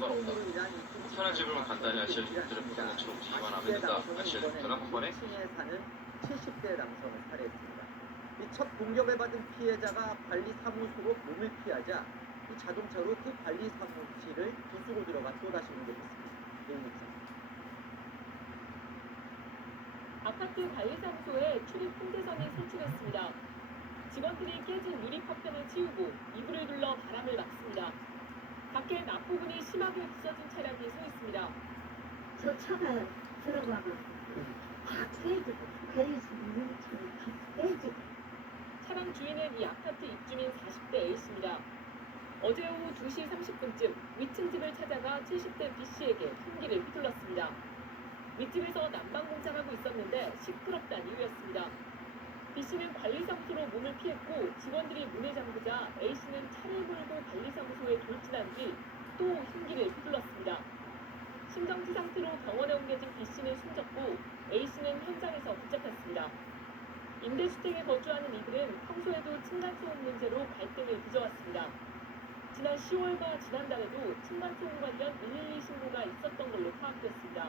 상관없다. 폭탄을 집으면 간단히 아시아 주민들의 부산 근처로 움직이만 하면 된다. 아시아 주민들은 한 번에 2층에 사는 70대 남성을 살해했습니다. 이 첫 공격을 받은 피해자가 관리 사무소로 몸을 피하자 이 자동차로 그 관리 사무실을 부수고 들어가 또 다시 공격했습니다. 이은희 기자. 아파트 관리사무소에 출입 통제선이 설치됐습니다. 직원들이 깨진 유리 파편을 치우고 이불을 둘러 바람을 막습니다. 밖엔 앞부분이 심하게 부서진 차량이 서 있습니다. 저 차가 들어가고 다 깨지고 그래서 물통이 다 깨지고. 차량 주인은 이 아파트 입주민 40대 A씨입니다. 어제 오후 2시 30분쯤 위층 집을 찾아가 70대 B씨에게 흉기를 휘둘렀습니다. 윗집에서 난방 공사하고 있었는데 시끄럽다는 이유였습니다. B씨는 관리사무소로 몸을 피했고 직원들이 문을 잠그자 A씨는 차를 몰고 관리사무소에 돌진한 뒤 또 흉기를 휘둘렀습니다. 심정지 상태로 병원에 옮겨진 B씨는 숨졌고 A씨는 현장에서 붙잡혔습니다. 임대주택에 거주하는 이들은 평소에도 층간소음 문제로 갈등을 빚어왔습니다. 지난 10월과 지난달에도 층간소음 관련 112 신고가 있었던 걸로 파악됐습니다.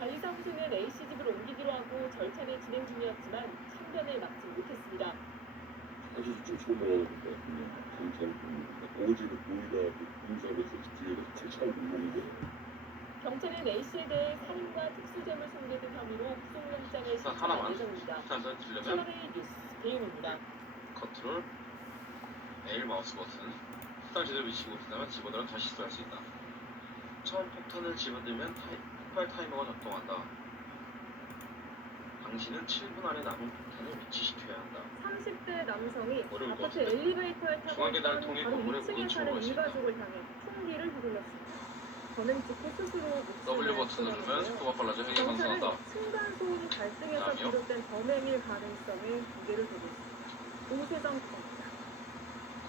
관리사무소는 A씨 집을 옮기기로 하고 절차를 진행 중이었지만 참변을 막지 못했습니다. 아주 좀 좋은 경찰 어제는 우리가 공사하면서 뒤에서 세차하고 있는 거예요. 경찰은 A씨에 대해 살인과 특수재물 손괴 등 혐의로 구속영장을 신청할 하나만 예정입니다. 폭탄을 들려면 채널A 뉴스 배윤입니다. 컨트롤 L 마우스 버튼. 폭탄 제대로 위치고 있다면 집어들어 다시 시도할 수 있다. 처음 폭탄을 집어들면 폭발 타이머가 작동한다. 당신은 7분 안에 남은 폭탄을 위치시켜야 한다. 30대 남성이 어려울 것 아파트 같은데. 엘리베이터에 타고 중앙 계단을 있던 통해 바로 건물의 2층에 모든 사는 층으로 일가족을 향해 총기를 휘둘렀습니다. 저는 찍고 스스로 W 목숨을 버튼을 누르면 끊었는데요. 속도가 빨라져 행위 경찰은 방송한다. 층간소음 갈등에서 다음이요? 비롯된 범행일 가능성에 무게를 두고 있습니다. 오세정 기자입니다.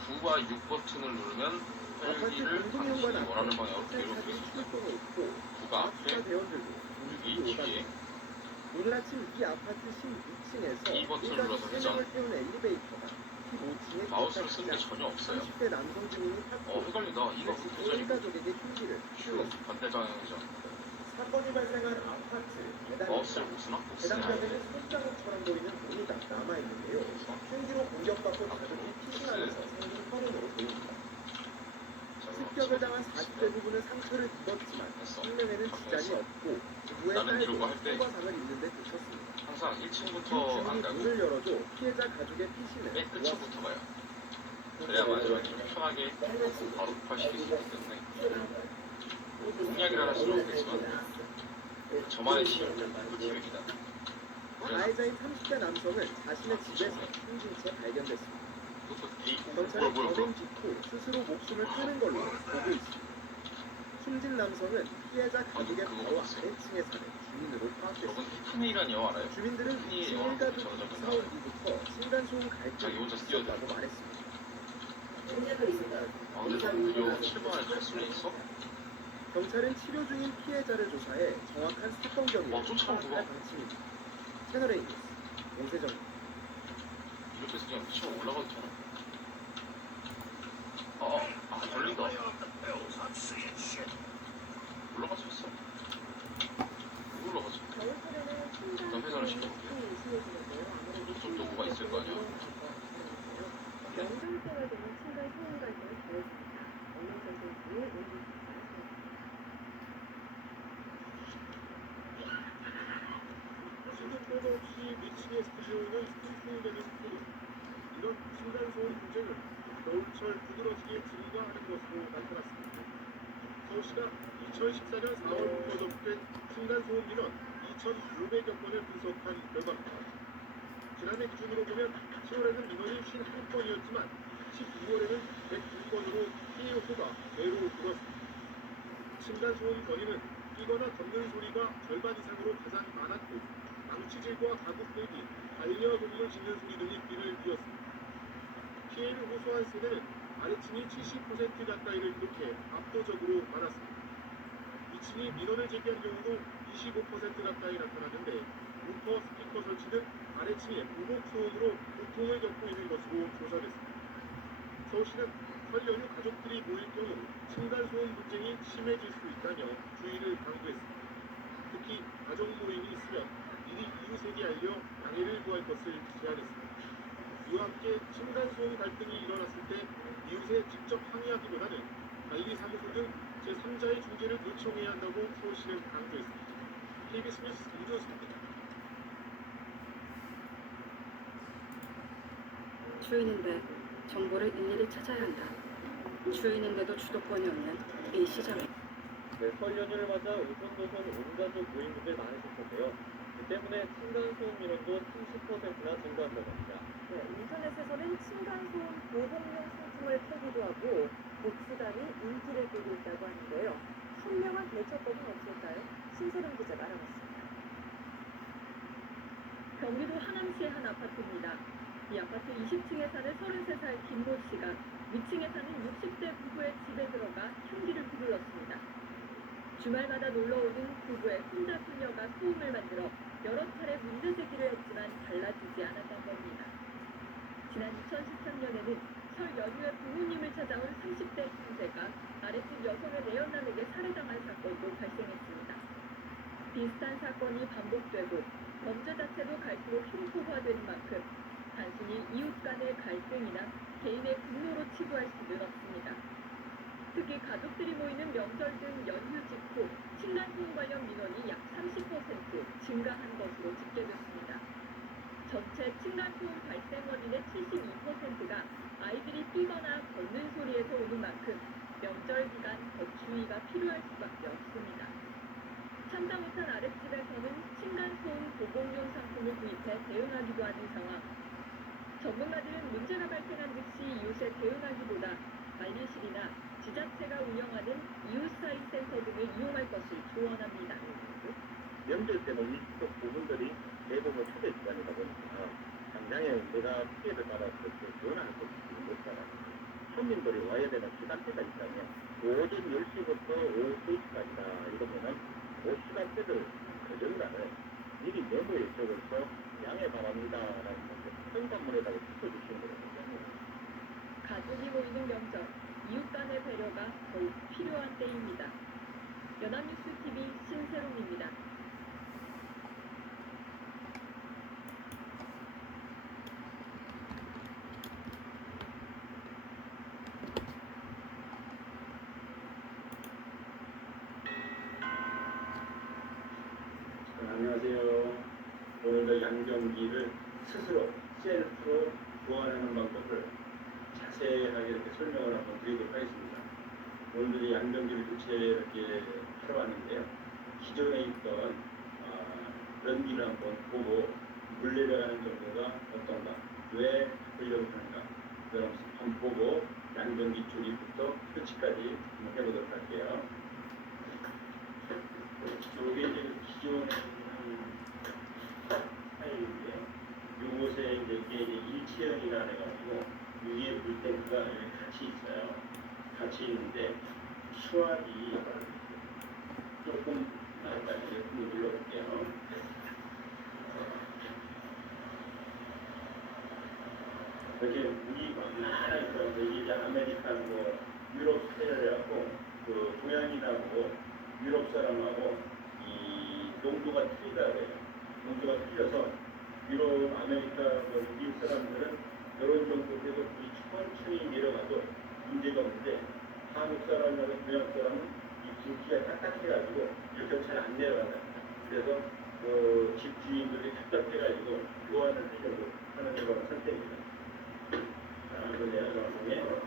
9과 6 버튼을 누르면 헬기를 당신이 원하는 방향으로 뒤로 출동해 보내준다. 있고 9가 앞에, 대원들도 6이 뒤에. 오늘 아침 이 아파트 12층에서 이 버튼을 눌러서 회전. 태우는 엘리베이터가 15층에 마우스를 쓰는 게 전혀 없어요. 30대 남성 주민이 탔고 헷갈린다. 이거 회전이고 일가족에게 흉기를 큐 반대 방향이죠. 사건이 발생한 아파트 마우스를 무슨 악보 해당자들은 쓰냐. 손자국처럼 보이는 무늬가 남아있는데요. 흉기로 공격받고 가족이 피신하면서 생긴 혈흔으로 보입니다. 습격을 당한 40대 부부는 상처를 입었지만 생명에는 지장이 없고 부부의 나는 이런 딸도 거 할 때 총과상을 입는 데 그쳤습니다. 항상 이 1층부터 안 주민이 가고 문을 열어도 피해자 가족의 피신을 맨 끝층부터 가요. 그래야 마지막에 좀 편하게 바로 폭발시킬 수 있기 때문에 공약이라 할 수는 없겠지만 저만의 팀입니다. 가해자인 30대 남성은 자신의 집에서 숨진 채 발견됐습니다. 경찰은 뭐야 범행 직후 스스로 목숨을 끊은 걸로 보고 있습니다. 숨진 남성은 피해자 가족의 그거 바로 봤어요. 아래층에 사는 주민으로 여러분 파악됐습니다. 히프니라는 영화 알아요? 주민들은 히프니의 영화로 일가족 저거 이사 나와요. 오기부터 층간소음 갈등이 자기 혼자 있었다고 뛰어들어. 말했습니다. 아 근데 너 무려 7번 안에 갈 수는 있어? 경찰은 치료 중인 피해자를 조사해 정확한 사건 경위를 쫓아온 거야. 파악할 방침입니다. 채널A 뉴스 오세정입니다. 이렇게 해서 그냥 치고 올라가도 되나? 걸린다. 올라갈 수 있어. 못 올라가지. 겨울철에는 일단 회전을 시켜볼게요. 이쪽도 뭐가 있을 거 아니야. 명절 때가 되면 층간 소음 갈등을 벌였습니다. 언론전쟁 뒤에 시도 없이 위층에 스튜디오는 소수되는 소리. 이런 층간소음 문제는 겨울철 두드러지게 증가하는 것으로 나타났습니다. 서울시가 2014년 4월부터 접수된 층간소음 민원 2,500여 건을 분석한 결과입니다. 지난해 기준으로 보면 10월에는 민원이 51건이었지만 12월에는 102건으로 피해 요소가 제로 줄었습니다. 층간소음 건의는 뛰거나 덮는 소리가 절반 이상으로 가장 많았고 망치질과 가구 끌기, 반려동물 짖는 소리 등이 귀를 비웠습니다. 피해를 호소한 세대는 아래층이 70% 가까이를 기록해 압도적으로 많았습니다. 위층이 민원을 제기한 경우도 25% 가까이 나타났는데 우퍼 스피커 설치 등 아래층의 보복 소음으로 고통을 겪고 있는 것으로 조사됐습니다. 서울시는 설 연휴 가족들이 모일 경우 층간소음 분쟁이 심해질 수 있다며 주의를 강조했습니다. 특히 가족 모임이 있으면 미리 이웃에게 알려 양해를 구할 것을 제안했습니다. 이와 함께 층간소음 갈등이 일어났을 때 이웃에 직접 항의하기보다는 관리사무소 등 제3자의 중재를 요청해야 한다고 서울시는 강조했습니다. KBS 뉴스 이준수입니다. 주인인데 정보를 일일이 찾아야 한다. 주인인데도 주도권이 없는 이 시장에. 네, 설 연휴를 맞아 오손도손 온가족 모임분들 많으실 텐데요. 그 때문에 층간소음 민원도 30%나 증가한다고 합니다. 네, 인터넷에서는 층간소음 보험용 상품을 팔기도 하고 복수단이 인기를 끌고 있다고 하는데요. 현명한 대처법은 없을까요? 신세롬 기자가 알아봤습니다. 경기도 하남시의 한 아파트입니다. 이 아파트 20층에 사는 33살 김모 씨가 위층에 사는 60대 부부의 집에 들어가 흉기를 휘둘렀습니다. 주말마다 놀러오는 부부의 혼자 소녀가 소음을 만들어 여러 차례 문제 제기를 했지만 달라지지 않았던 겁니다. 지난 2013년에는 설 연휴에 부모님을 찾아온 30대 형제가 아랫집 여성의 내연남에게 살해당한 사건도 발생했습니다. 비슷한 사건이 반복되고 범죄 자체도 갈수록 흉포화되는 만큼 단순히 이웃 간의 갈등이나 개인의 분노로 치부할 수는 없습니다. 특히 가족들이 모이는 명절 등 연휴 직후 층간소음 관련 민원이 약 30% 증가한 것으로 집계됐습니다. 전체 층간소음 발생 원인의 72%가 아이들이 뛰거나 걷는 소리에서 오는 만큼 명절 기간 더 주의가 필요할 수밖에 없습니다. 참다 못한 아랫집에서는 층간소음 보공용 상품을 구입해 대응하기도 하는 상황. 전문가들은 문제가 발생한 즉시 이웃에 대응하기보다 관리실이나 지자체가 운영하는 이웃사이 센터 등을 이용할 것을 조언합니다. 명절 때는 이쪽 부분들이 대부분 휴대 기간이다 보니까 당장에 내가 피해를 받았을 때 전화할 수 있지 못하는 손님들이 와야 되는 시간대가 있다면 오전 10시부터 오후 3시까지다 이러면은 그 시간대를 그 전날에 미리 메모에 적어서 양해 바랍니다라는 현관문에다가 붙여주시는 거거든요. 가족이 모이는 명절, 이웃 간의 배려가 더욱 필요한 때입니다. 연합뉴스 TV 신세롬입니다. 안녕하세요. 오늘도 양정기를 스스로 셀프로 교환하는 방법을 자세하게 이렇게 설명을 한번 드리도록 하겠습니다. 오늘도 양정기를 교체 이렇게 하러 왔는데요. 기존에 있던 변기를 한번 보고 물 내려가는 정도가 어떤가, 왜 바꾸려고 하는가, 그럼 한번 보고 양정기 조립부터 교체까지 한번 해보도록 할게요. 이게 이제 기존에 타일인데 요것에 이제 이게 일체형이라 해가지고 위에 물탱크가 이렇게 같이 있어요. 같이 있는데 수압이 조금 나올까요? 한번 눌러볼게요. 이렇게 물이 많아 있어요. 이게 아메리칸 뭐 유럽 스타일이라고 그 동양인하고 유럽 사람하고 이 농도가 틀리다 그래요. 농도가 틀려서 유럽, 아메리카, 미국 사람들은 이런 정도 계속 물이 천천히 내려가도 문제가 없는데 한국 사람하고 동양 사람은 이 굵기가 딱딱해가지고 이렇게 잘 안 내려간다. 그래서 그 집주인들이 답답해가지고 교환을 하려고 하는 그런 선택입니다. 자, 이거 내려가면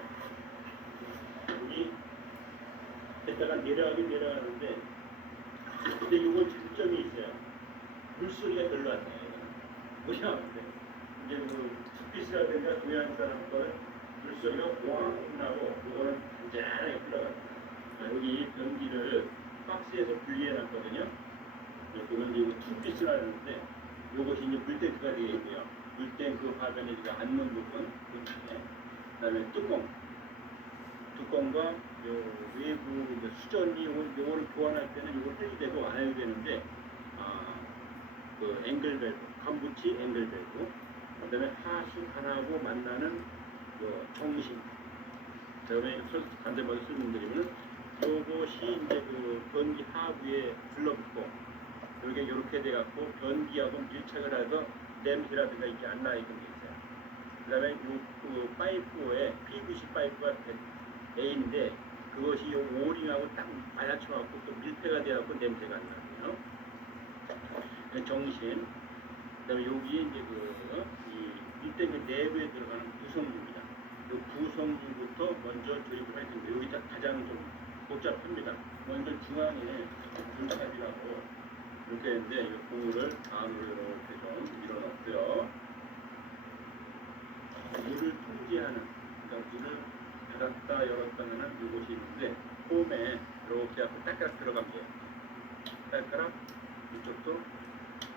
여기 됐다가 내려가는데 근데 이건 장점이 있어요. 물소리가 별로 안 나요. 물이 나는데 이제 그 숲빛이라든가 동양 사람 거는 물소리가 왕 나고 이거는 잔잔하게 흘러갑니다. 여기 변기를 박스에서 분리해 놨거든요. 그건 이제 숲빛이라는데 이것이 이제 물탱크가 되어 있고요. 물탱크 화면에 앉는 부분, 그다음에 뚜껑과 요 외부 수전이 요거를 교환할 때는 요걸 해도 되고 안 해도 되는데 그 앵글 밸브, 컴부치 앵글 밸브, 그다음에 하수관하고 만나는 그 정심, 그다음에 반대방에 설명드리면 요것이 이제 그 변기 하부에 들러붙고 이게 이렇게 돼갖고 변기하고 밀착을 해서 냄새라든가 이게 안 나게끔 돼 있어요. 그다음에 요 파이프에 PVC 파이프가 A인데 그것이 요 오링하고 딱 맞춰갖고 또 밀폐가 돼갖고 냄새가 안 나고요. 정신. 그다음에 여기에 이제 이 밀폐 내부에 들어가는 구성부입니다. 이 구성부부터 먼저 조립을 할 텐데 여기가 가장 좀 복잡합니다. 먼저 중앙에 분사기라고 이렇게 했는데 이 고무를 안으로 이렇게 좀 밀어넣고요. 물을 통제하는, 그러니까 물을 닫았다 열었다 하는 이곳이 있는데 홈에 이렇게 하고 딸깍 들어가면 돼요. 딸깍 이쪽도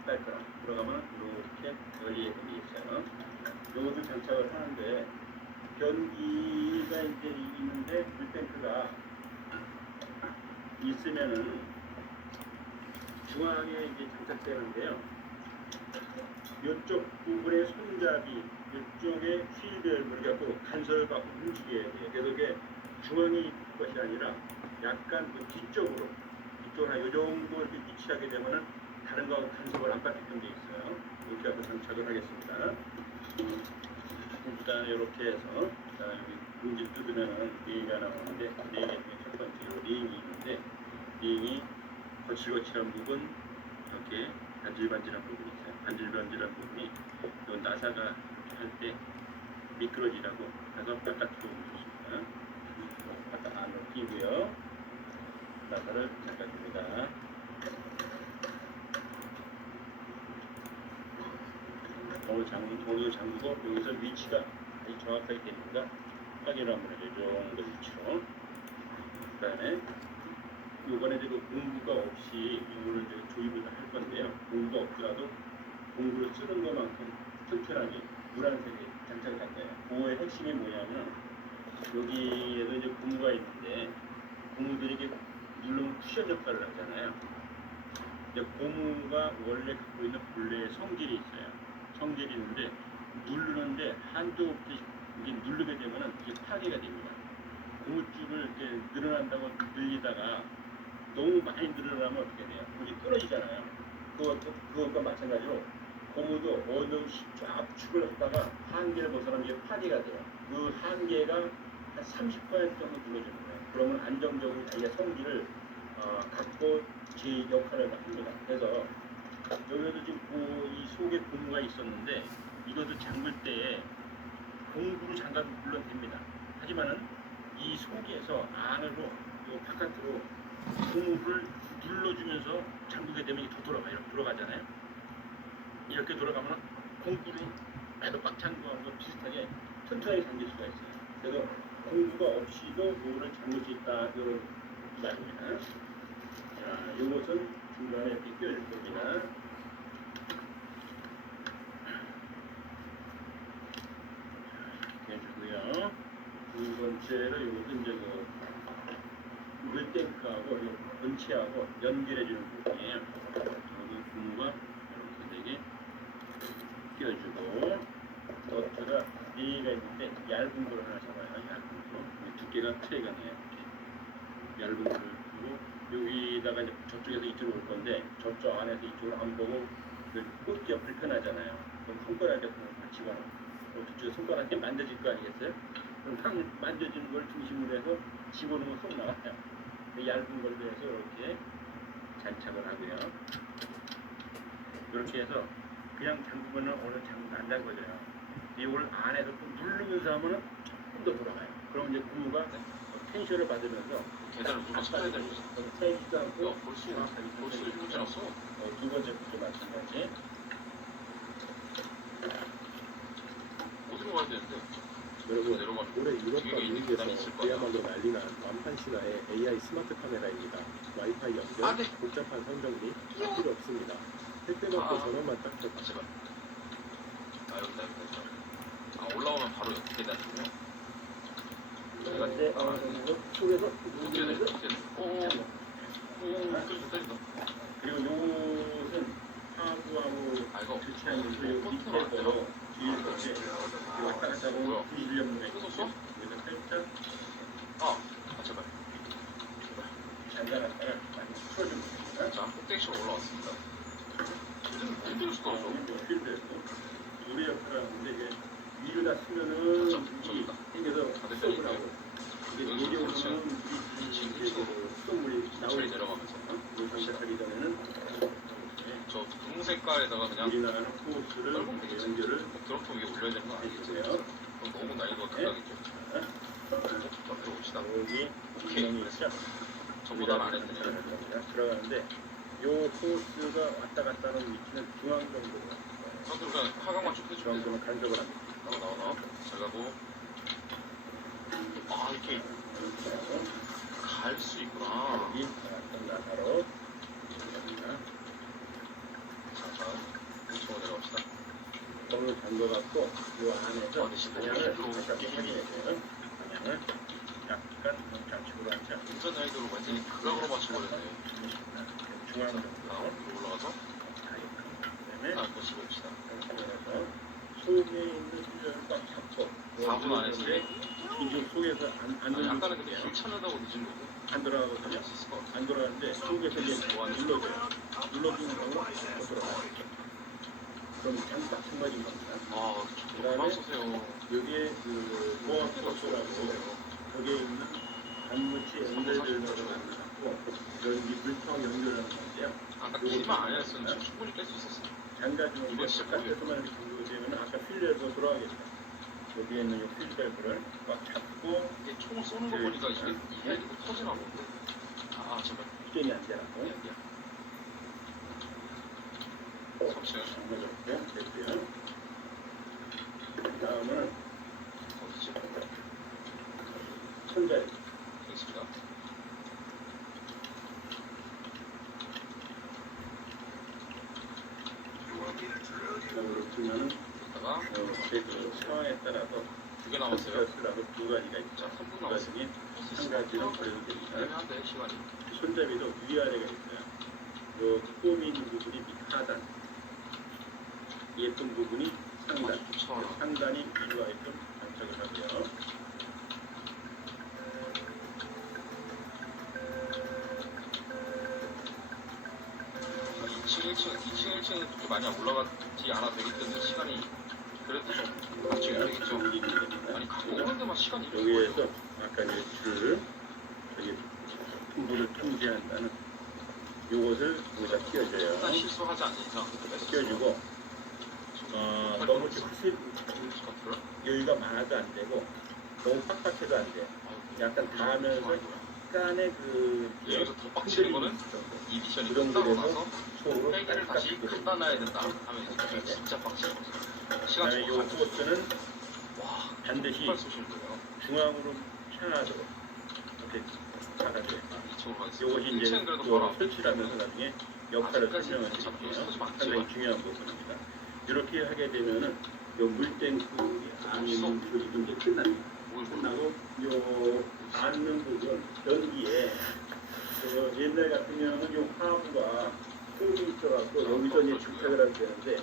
딸깍 들어가면 이렇게 열리게 돼 있어요. 요것도 장착을 하는데 변기가 이제 있는데 물탱크가 있으면은 중앙에 이제 장착되는데요. 이쪽 부분의 손잡이, 이쪽에 휠을 그래갖고 간섭을 받고 움직여야 돼요. 그래서 이게 중앙에 있을 것이 아니라 약간 그 뒤쪽으로 한 이 정도 이렇게 위치하게 되면은 다른 거하고 간섭을 안 받게끔 돼 있어요. 이렇게 하고 장착을 하겠습니다. 일단 이렇게 해서 여기 문지 뜯으면은 링이 나오는데 링이 첫 번째로 링이 있는데 링이 거칠거칠한 부분 이렇게 반질반질한 부분이 있어요. 반질반질한 부분이 요 나사가 할 때 미끄러지라고 해서 바깥으로 옮겨줍니다. 바깥 안으로 끼고요. 나사를 바꿔줍니다. 오늘 잠그고 여기서 위치가 아주 정확하게 됩니다. 확인을 한번 해줘요. 이 정도 위치로. 그 다음에 요번에 그 공구가 없이 이거를 이제 조립을 할 건데요. 공구가 없더라도 공구를 쓰는 것만큼 튼튼하게 노란색에 장착을 할 거예요. 그거의 핵심이 뭐냐면 여기에도 이제 고무가 있는데 고무들이 이게 누르면 쿠션 역할을 하잖아요. 근데 고무가 원래 갖고 있는 본래의 성질이 있어요. 성질이 있는데 누르는데 한도 없이 이게 누르게 되면은 이게 파괴가 됩니다. 고무줄을 이렇게 늘어난다고 늘리다가 너무 많이 늘어나면 어떻게 돼요? 물이 끊어지잖아요. 그것과 마찬가지로 고무도 어느 압축을 하다가 한계를 벗어나면 이게 파괴가 돼요. 그 한계가 한 30% 정도 눌러주는 거예요. 그러면 안정적으로 자기가 성질을 갖고 제 역할을 합니다. 그래서 여기도 지금 이 속에 고무가 있었는데 이것도 잠글 때에 공구로 잠가도 물론 됩니다. 하지만은 이 속에서 안으로 요 바깥으로 고무를 눌러주면서 잠그게 되면 이게 더 돌아가요. 이렇게 돌아가잖아요. 이렇게 돌아가면 공구를 아주 꽉 잠그는 거 비슷하게 튼튼하게 잠길 수가 있어요. 그래서 공구가 없이도 요거를 잠글 수 있다 이런 말입니다. 자, 요것은 중간에 이렇게 끼워줄 겁니다. 해주고요. 두 번째로 요것은 이제 물탱크하고 본체하고 연결해주는 부분이에요. 여기 고무가 이렇게 되게 끼워주고 너트가 4개가 있는데 얇은 걸 하나 잡아요. 얇은 거. 두께가 차이가 나요. 이렇게 얇은 거를 두고 여기다가 이제 저쪽에서 이쪽으로 올 건데 저쪽 안에서 이쪽으로 안 보고 꽂기가 불편하잖아요. 그럼 손가락에 집어넣고 저쪽에 손가락에 만져질 거 아니겠어요? 그럼 만져지는 걸 중심으로 해서 집어넣으면 쏙 나와요. 얇은 걸로 해서 이렇게 장착을 하고요. 이렇게 해서 그냥 잠그면은 오늘 안 잠궈져요. 이걸 안에서 또 누르면서 하면은 조금 더 돌아가요. 그럼 이제 고무가 텐션을 받으면서 계단을 누가 쳐야 되는 거지. 세지도 않고 벌써 이렇게 지났어. 두 번째 부분 마찬가지. 어디로 가야 되는데? 여러분, 내려가는 올해 유럽과 뒤에 있는 미국에서 계단이 있을 거야. 그야말로 난리난 완판 신화의 AI 스마트 카메라입니다. 와이파이 연결, 아, 네. 복잡한 설정이 다 필요 없습니다. 택배 받고 전원만 딱 켜고 제발. 여기다. 올라오면 바로 옆에 계단이군요. 제가 이제 속에서 어떻게 돼? 오, 때린다. 그리고 요것은 하부하고 이거 교체하는 요 밑에서 뒤에서 이렇게 왔다 갔다 하고 부실려는 거 있죠. 여기서 살짝 앉아갔다가 많이 풀어주면 됩니다. 자, 꼭대기로 올라왔습니다. 힘들 수도 없어. 필드에서 우리 역할을 하는데 이게 위로 다 쓰면은 저기다. 생겨서 반대편에 수업을 하고 이게 여기서 내려오면은 지금 이제 그 수돗물이 천천히 나오기 내려가면서. 시작하기 전에는 저 분홍 색깔에다가 그냥 우리나라는 코스를 떨구면 되겠지. 연결을 드럼통 위에 올려야 되는 거 아니겠지? 해주세요. 그럼 너무 난이도가 극강이죠. 자, 들어봅시다. 여기 오케이. 구멍이 있죠? 저보다는 안 했네. 들어가는데 요 코스가 왔다 갔다 하는 위치는 중앙 정도로 상대로 그냥 하강만 쭉 해주면 중앙 되죠. 정도는 간섭을 합니다. 나와. 잘 가고. 아, 이렇게 갈 수 있구나. 여기 나사로 자, 이쪽으로 내려갑시다. 거울 잠궈갖고 요 안에서 아, 근데 진짜 방향을 힘들어. 가깝게 확인해야 돼요. 방향을 약간 좌측으로 앉자. 운전 난이도를 완전히 극강으로 맞춰버렸네. 중앙 자, 정도로 올라가서 그다음에 하나 더 씹읍시다. 그래서 속에 있는 수저를 꽉 잡고 4분 안에 이제 이쪽 속에서 안 아니, 아까는 근데 눌러주세요. 길 찾는다고 늦은 거고 안 돌아가거든요. 할수 있을 것 같아. 안 돌아가는데 속에서 이제 눌러줘요. 눌러주는 거고 또 돌아가요. 그럼 딱 맞은 겁니다. 아, 좀 그만 쏘세요. 여기에 그 보안 소스라고 거기에 있는 단무치 연결되는 거를 갖고 여기 물통 연결하는 건데요. 아까 길만 안 했으면 지금 충분히 깰 수 있었어. 장가지면 이거 진짜 바깥에서만 이렇게 잠그면 아까 필드에서 돌아가겠다. 여기에 있는 이 필드벨트를 꽉 잡고 이게 총을 쏘는 거 보니까 이게 이 헬기도 터지나 본데. 아, 제발. 휘전이 안 되라고. 섭취해. 잠궈줬고 됐고요. 다음은 어디지? 손자리. 있습니다. 여기로 두면은 이따가 제 그 상황에 따라서 2개 남았어요. 스라고 두 가지가 있죠. 자, 3분 두 남았어요. 가지 한 가지는 버려도 됩니다. 애매한데, 시간이. 손잡이도 위아래가 있어요. 요 꼬미 있는 부분이 하단, 예쁜 부분이 상단. 좋죠. 상단이 이루와 있좀 장착을 하고요. 2층, 1층은 그렇게 많이 올라가지 않아도 되기 때문에 시간이 그래도 좀 나중에 되겠죠. 아니, 갖고 오는 데만 시간이 이렇게 걸려. 여기에서 아까 이제 줄을 저기 풍부를 통제한다는 요것을 여기다 일단 끼워줘요. 실수하지 않는 이상 끼워주고 너무 확실히 컨트롤? 여기가 많아도 안 되고 너무 빡빡해도 안 돼요. 약간 닿으면서 약간의 그 여기서 더 빡치는 거는 이 미션이 그 정도 끝나고 돼서 나서 속으로 헬기를 다시 갖다 놔야 된다 하면 이제 진짜 빡치는 거죠. 시간 그다음에 요 정확하게 코스는 와, 반드시 정말 쏘시는 거예요. 중앙으로 향하도록 이렇게 잡아줘요. 이쪽으로 가겠습니다. 요것이 이제 1층은 그래도 또 바로 설치를 하면서 나중에 역할을 아직까지 설명을 잡고 드릴게요. 서지 마. 상당히 중요한 부분입니다. 이렇게 하게 되면은 요 물탱크 안에 있는 조직이 이제 끝납니다. 뭘 끝나고 요 앉는 부분 변기에 그 옛날 같으면은 요 하부가 흙이 있어갖고 여기서 이제 장착을 하게 되는데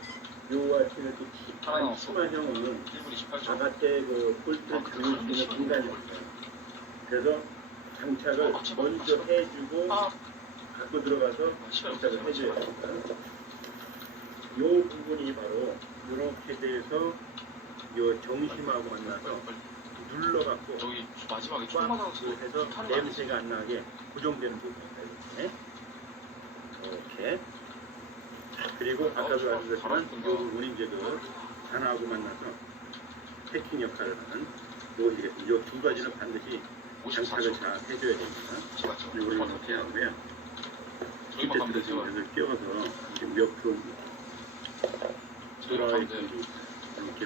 요 아치는 또 하나 심한형은 1분 28초. 바깥에 그 볼트를 조일 수 있는 공간이 없어요. 그래서 장착을 먼저 해주고 갖고 들어가서 장착을 해줘야 됩니다. 요 부분이 바로 이렇게 돼서 요 정심하고 만나서 눌러갖고 저기 마지막에 총 꽉 맞아서 해서 타는 거 냄새가 안 나게 고정되는 부분입니다. 이렇게. 그리고 아까도 말씀드렸지만 이 부분이 이제 그 단하고 만나서 패킹 역할을 하는 요것이겠습니다. 이 두 가지는 반드시 장착을 잘 해줘야 됩니다. 이걸 이렇게 하고요. 저희만 가면 되죠. 이걸 끼워서 이렇게 몇분 돌아와 있는 이렇게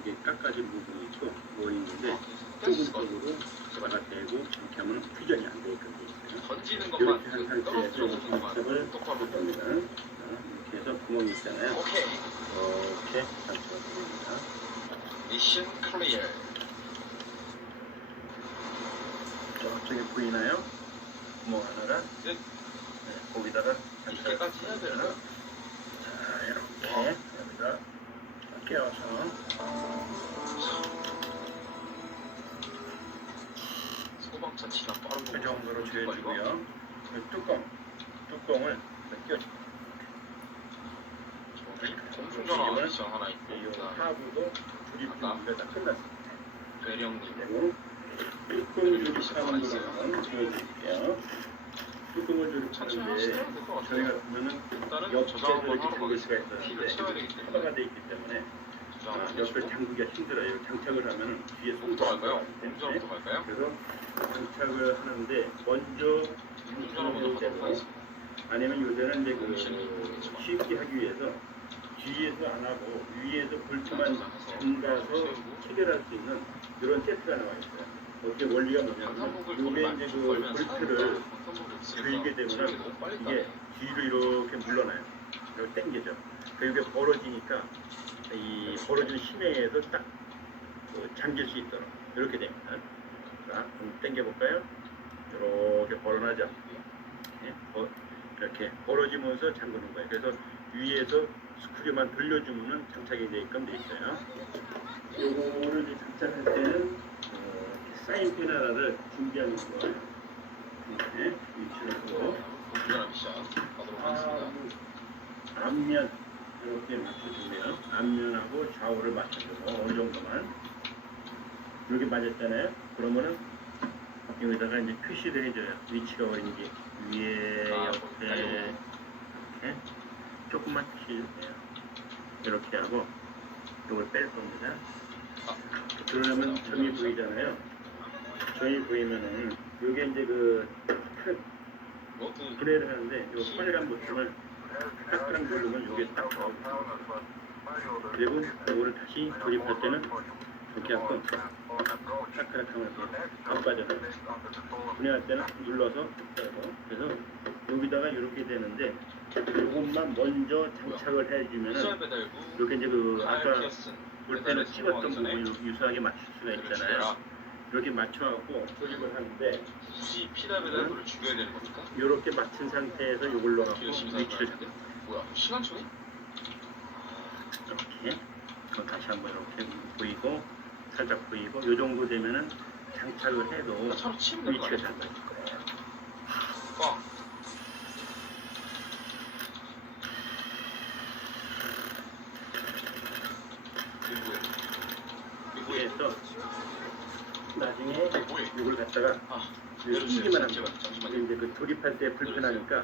이게 깎아진 부분이 있고 뭐 있는데 좁은 쪽으로 제가 대고 이렇게 하면 퓨전이 안 되거든요. 던지는 것만 이렇게 한 떨어뜨려 상태에서 주는 것만 장착을 똑바로 할 겁니다. 이렇게 해서 구멍이 있잖아요. 오케이. 이렇게 장착을 합니다. 미션 클리어. 저쪽에 보이나요? 구멍 하나가 네. 거기다가 이렇게까지 장착을 해야 되나? 자, 이렇게 여기다 끼워서 소방차 치나 빠른 그 정도로 조여주고요. 뚜껑을 끼워줘. 공중전화 미션 하나 있고 이 그다음에 하부도 조립 아까 준비가 다 끝났습니다. 배령님 그리고 뚜껑 조립하는 거는 보여드릴게요. 뚜껑을 천천히 조립하는데 하시면 될 것 저희가 같아요. 보면은 일단은 옆에 저장 한번 이렇게 하러 잠글 수가 가겠습니다. 팁을 있었는데 채워야 되기 때문에 커버가 돼 있기 때문에 저장 한번 옆을 해주고 잠그기가 힘들어요. 장착을 하면 뒤에 뭐부터 갈까요? 때문에. 공전부터 갈까요? 그래서 장착을 하는데 먼저 공전을 먼저 가도록 하겠습니다. 아니면 요새는 이제 미션이 모르겠지만. 쉽게 하기 위해서 뒤에서 안 하고 위에서 볼트만 저장해서 잠가서 세우고 체결할 수 있는 이런 세트가 나와 있어요. 어떻게 원리가 뭐냐면 방탄복을 요게 이제 그 걸면 볼트를 방탄복을 들게 되면 너무 빨리 이게 뒤로 이렇게 물러나요. 이렇게 당겨져. 그러니까 이게 벌어지니까 이 벌어지는 힘에 의해서 딱 잠길 수 있도록 이렇게 됩니다. 자, 한번 당겨볼까요? 이렇게 벌어나죠. 예? 이렇게 벌어지면서 잠그는 거예요. 그래서 위에서 스크류만 돌려주면 장착이 되게끔 돼 있어요. 요거를 이제 장착할 때는 사인 펜 하나를 준비하는 거예요. 이렇게 위치를 두고 공전화 미션 가도록 하겠습니다. 앞면 이렇게 맞춰주면 앞면하고 좌우를 맞춰주고 어느 정도만 이렇게 맞았잖아요. 그러면은 여기다가 이제 표시를 해줘요. 위치가 어딘지 위에 옆에 이렇게 조금만 표시해주세요. 이렇게 하고 이걸 뺄 겁니다. 그러려면 점이 보이잖아요. 점이 보이면은 이게 이제 그 분해를 하는데 이 빨간 버튼을 깍깍 누르면 이게 딱 나옵니다. 그리고 이거를 다시 조립할 때는 이렇게 한번 깍깍 하면 안 빠져나요. 분해할 때는 눌러서 빼고 그래서 여기다가 이렇게 되는데 이것만 먼저 장착을 해주면은 이렇게 이제 그 아까 볼펜을 찍었던 부분을 유사하게 맞출 수가 있잖아요. 이렇게 맞춰갖고 조립을 하는데 굳이 피다베다를 죽여야 되는 겁니까? 이렇게 맞춘 상태에서 이걸로 갖고 열심히 위치를 사는 뭐야? 시간초네? 이렇게 그럼 다시 한번 이렇게 보이고 살짝 보이고 이 정도 되면은 장착을 해도 차로 치면 될거 위치가 아니야? 잘 맞을 거예요. 꽝. 이게 뭐야? 그래서 나중에 이게 뭐야? 이걸 갖다가 아, 끼기만 하면 잠시만요. 이제 그 조립할 때 불편하니까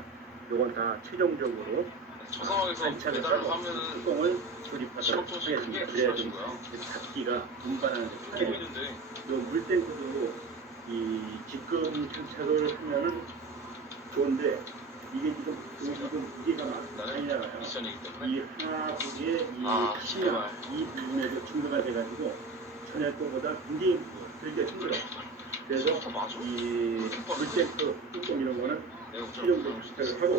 요건 다 최종적으로 저 상황에서 안착을 배달을 하고 하면은 뚜껑을 조립하도록 10억 정도씩 하겠습니다. 크게 그래야지 하신 거야. 닫기가 운반하는 데 끼고 편해요. 있는데 요 물탱크도 이 지금 장착을 하면은 좋은데 이게 지금 무게가 많이 나가요. 미션이기 때문에 이 하부에 아, 이 치명 이 부분에도 증가가 돼가지고 전에 거보다 굉장히 들기가 힘들어. 그래서 또 맞아? 이 물탱크 뚜껑 이런 거는 내가 좀 최종적으로 장착을 하고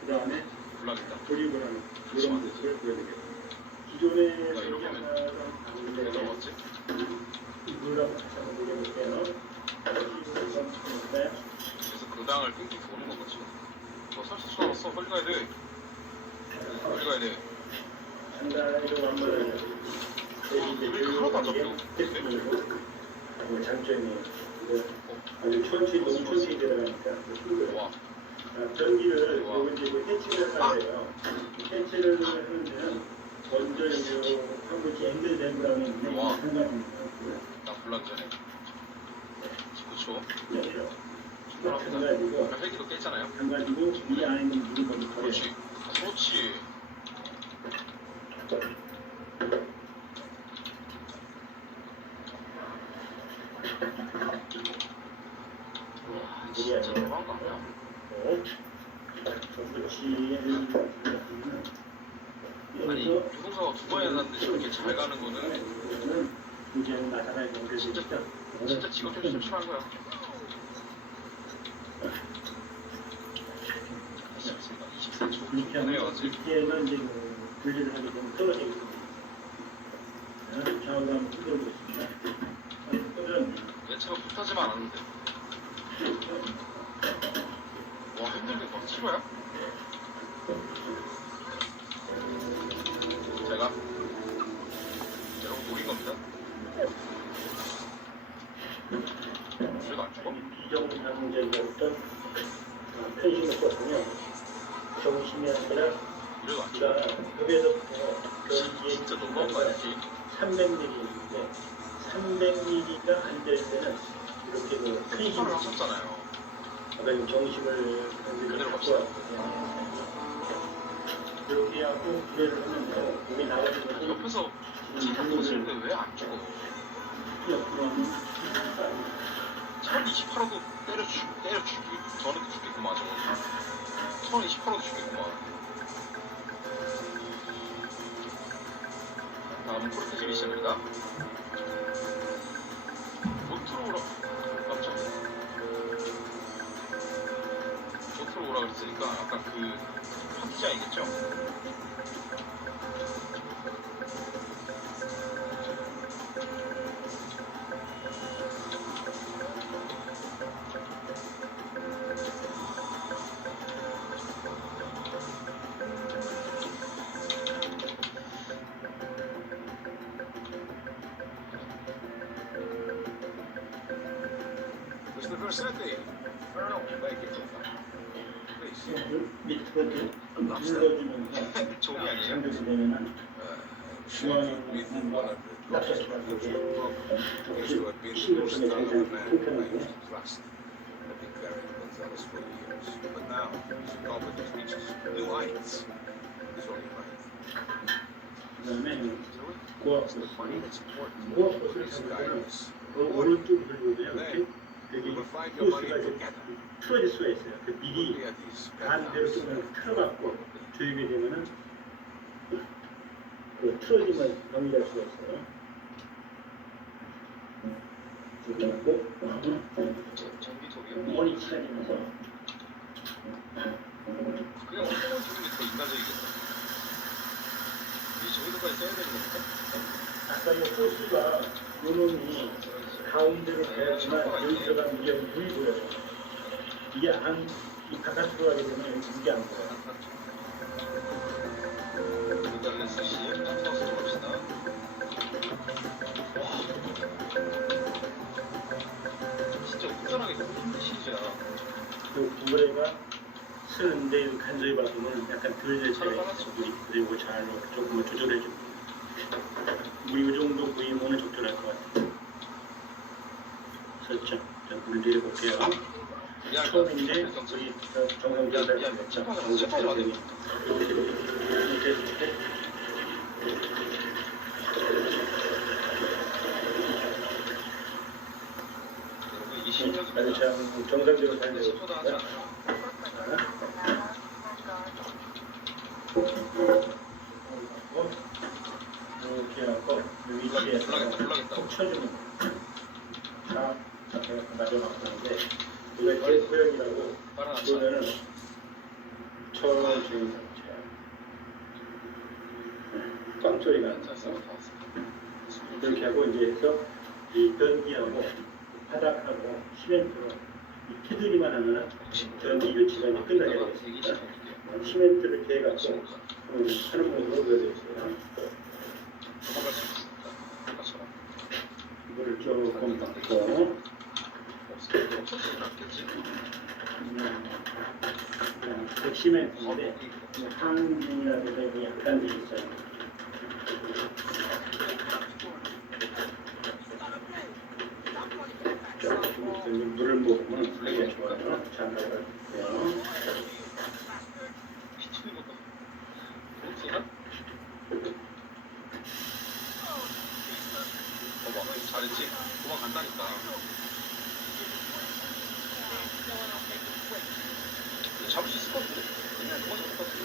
그 다음에 불나겠다. 조립을 하는 이런 모습을 보여드리겠습니다. 기존에 이렇게 하면 왜 넘어갔지? 이거라고 다시 한번 보여볼게요. 그래서 그 당을 끊기고 오는 건 거지. 너 설수 쏟아놨어. 빨리 가야 돼. 빨리 가야 돼. 상당히도 완만해요. 왜 하나도 안 잡혀? 장점이 아주 천천히 너무 천천히 들어가니까 힘들어요. 와. 전기를 요거 이제 해치를 하세요. 해치를 하는 데는 먼저 이제 한국이 엔들댐이라는 있는데 와. 한 가지입니다. 나 불나기 전에 19초. 그렇죠. 한 충분합니다. 가지고 아까 헬기도 깼잖아요. 한 가지고 이 안에 있는 물을 먼저 버려요. 그렇지. 그렇지. 와, 진짜 너무한 거 아니야? 아니, 교통사고 두 번이나 났는데 저렇게 잘 가는 거는 진짜 직업적으로 좀 심한 거야. 24초. 충분해요, 아직. 이때는 이제 분리를 하게 되면 떨어지게 됩니다. 좌우로 한번 뜯어보겠습니다. 내 차가 불타지만 않았는데. 와, 힘들게 막 치료야? 제가 여러분 녹인 겁니다. 그래도 안 죽어? 비정상적이었던 정신이 아니라 이래도 안 우리가 좋아. 벽에서부터 변기에 진짜 너무한 거 아니지? 300mm인데 300mm가 안 될 때는 이렇게 큰 힘을 스파를 하셨잖아요. 아까 정식을 그대로 갖고 갑시다. 이렇게 하고 구매를 하면서 여기 나오는 것이 옆에서 차가 터지는데 왜 안 죽어? 1028호도 때려 죽이 저는 죽겠구만 저거. 1028호도 죽겠구만. 다음은 프로테지 미션입니다. 보트로 오라. 깜짝이야. 보트로 오라 그랬으니까 아까 그 파티장이겠죠? Mr. Versetti, Colonel, thank you. Please. 밑으로 눌러주면서 종이 아니에요? 잠들게 되면은 중앙에 We've been 있는 one of the 낙서 most 쪽에 those who have been the most talented man I used to trust. I've been carrying Gonzalez for years. But now, Albert has reached new heights. It's only right. 그다음에 It's the money that's important. 고압버스를 Please 잡을 guide 때는 us. 오른쪽 들거든요. 이렇게 We 여기 will find your money 호스가 이제 together. 틀어질 수가 있어요. 그 미리 Looking at these 반대로 penthouse, 조금 틀어갖고 조이게 되면은 그 틀어지면 연기할 수가 있어요. 이렇게 갖고 전기톱이요? 머리 치러지면서 그냥 어떤 기분이 더 인간적이겠다. 이 저기도까지 써야 되는 겁니까? 아까 이 호스가 요놈이 가운데로 가야지만 여기 들어가면 이게 물이 보여요. 이게 이 바깥으로 가게 되면 여기 물이 안 보여요. 곤잘레스 씨, 탑하우스로 갑시다. 와. 진짜 운전하기 너무 힘드시죠? 그 구레가 쓰는데 간접히 봐서는 약간 덜 차를 내차가 빨았죠. 물이 그리고 잘 조금만 조절해주고 물이 이 정도 보이면 적절할 것 같아요. 그렇죠. 자, 물 내려볼게요. 처음인데 우리 정상적으로 야, 칠판을 받아. 이렇게 이렇게 여러분 이게 실력입니다. 아주 자 정상적으로 잘 근데 10호도 하지 되고 않아요. 이렇게 하고 여기 위치에서 불나겠다. 톡 쳐주는 자 앞에 맞아갖고 하는데 이거 대포형이라고 빨아놨죠. 그러면은 천천히 꽝 소리가 안 나서 이렇게 하고 이제 해서 이 변기하고 바닥하고 시멘트로 이 테두리만 하면은 변기 유치가 이제 끝나게 되겠습니다. 시멘트를 이렇게 해갖고 하는 모습으로 보여드려 있어요. 도망갈 수 있습니다. 아까처럼. 이거를 조금 닦고 엄청 쓰진 않겠지? 백시멘트인데 항균이라고 해서 이게 약간 돼 있어요. 물을 먹으면 되게 좋아요. 잘 나가요. 미치는 거다. 돈 쓰나? 봐봐, 잘했지? 도망간다니까. 잡을 수 있을 것 같은데? 그냥 도망 잡을 것 같은데?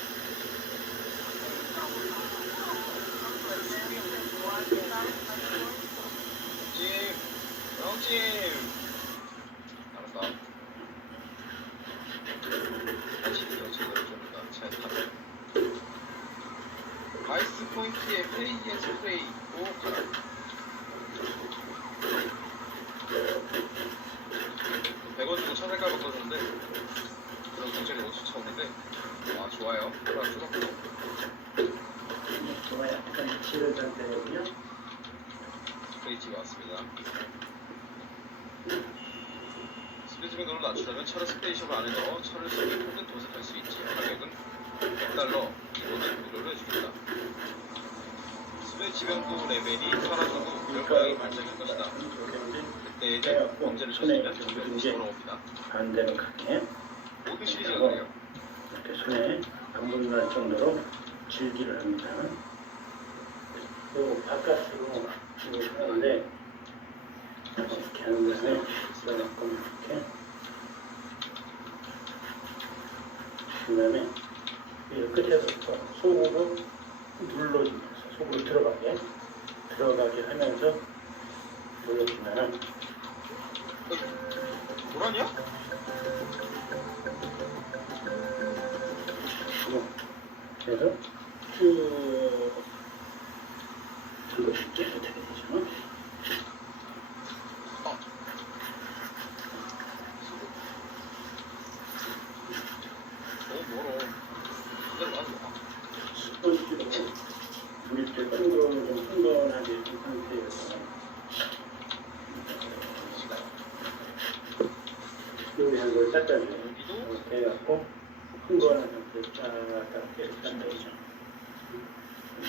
영찜! 알았다. 다시 제대로 줍니다. 잘 타면. 아이스 포인트에 페이지의 스프레이 있고, 가라. 100원 주고 차를 까먹었는데 그런 경찰이 못 쫓아오는데 아 좋아요. 하나 주셨고 좋아요. 약간 치는 상태거든요. 스프레이지가 왔습니다. 스프레이지 강도를 낮추려면 차를 스프레이숍 안에 넣어 차를 스프레이 혹은 도색할 수 있지. 가격은 $100 이번에 무료로 해주겠다. 스웨치 변동 레벨이 사라지고 결과가 발생할 것이다. 그때에는 문제를 줬으면 변동이 돌아옵니다. 반대로 가게 모든 시리즈가 그래요. 이렇게 손에 방문 날 정도로 질기를 합니다. 또 바깥으로 주고 싶은데 이렇게 하는 다음에 넣고 이렇게 그 다음에 이 끝에서부터 속으로 눌러주면서 속으로 들어가게 하면서 눌러주면 불안이야? 그래서 쭉 들어줄게 어떻게 되죠? 너무 멀어. 그대로 가는 거야. 스펀지로 밑에 좀 흥건하게 된 상태에서 요리한 걸 닦아줘요. 이렇게 해갖고 흥건한 상태로 쫙 이렇게 닦아주죠.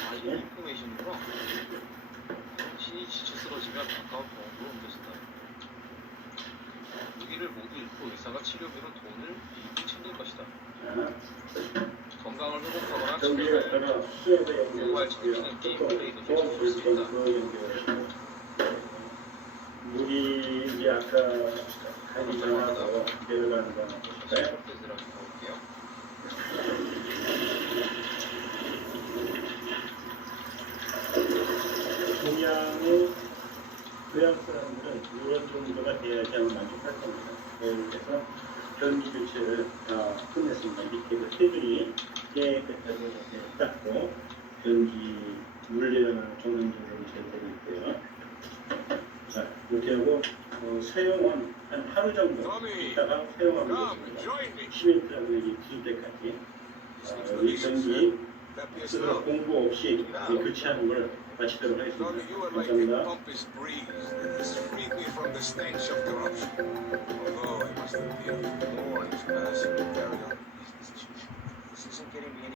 아, 이게 인포메이션이구나. 신이 지쳐 쓰러지면 가까운 병원으로 옮겨진다. 무기를 모두 잃고 의사가 치료비로 돈을 일부 챙길 것이다. 건강을 회복하거나 치료를 전기가 수업에 공부할 책임은 게임 플레이도 해줄 수 있다. 물이 이제 아까 가기 전하고 내려가는 거 볼까요? 스포츠들하고 가볼게요. 동양 사람들은 이런 정도가 돼야지 아마 만족할 겁니다. 그래서 전기 교체를 다 끝냈습니다. 밑에 그 테두리 깨끗하게 이렇게 닦고 전기 물 내려가는 정상적으로 잘 되고 있고요. 자, 이렇게 하고 사용은 한 하루 정도 있다가 사용하면 되겠습니다. 시멘트하고 여기 붙을 때까지 여기 전기 공부 없이 교체하는 걸 마치도록 하겠습니다. Tony, you are like a 감사합니다. pompous breeze that has freed me from the stench of corruption. Although I must admit, more is passing to carry on business as usual. This isn't getting me any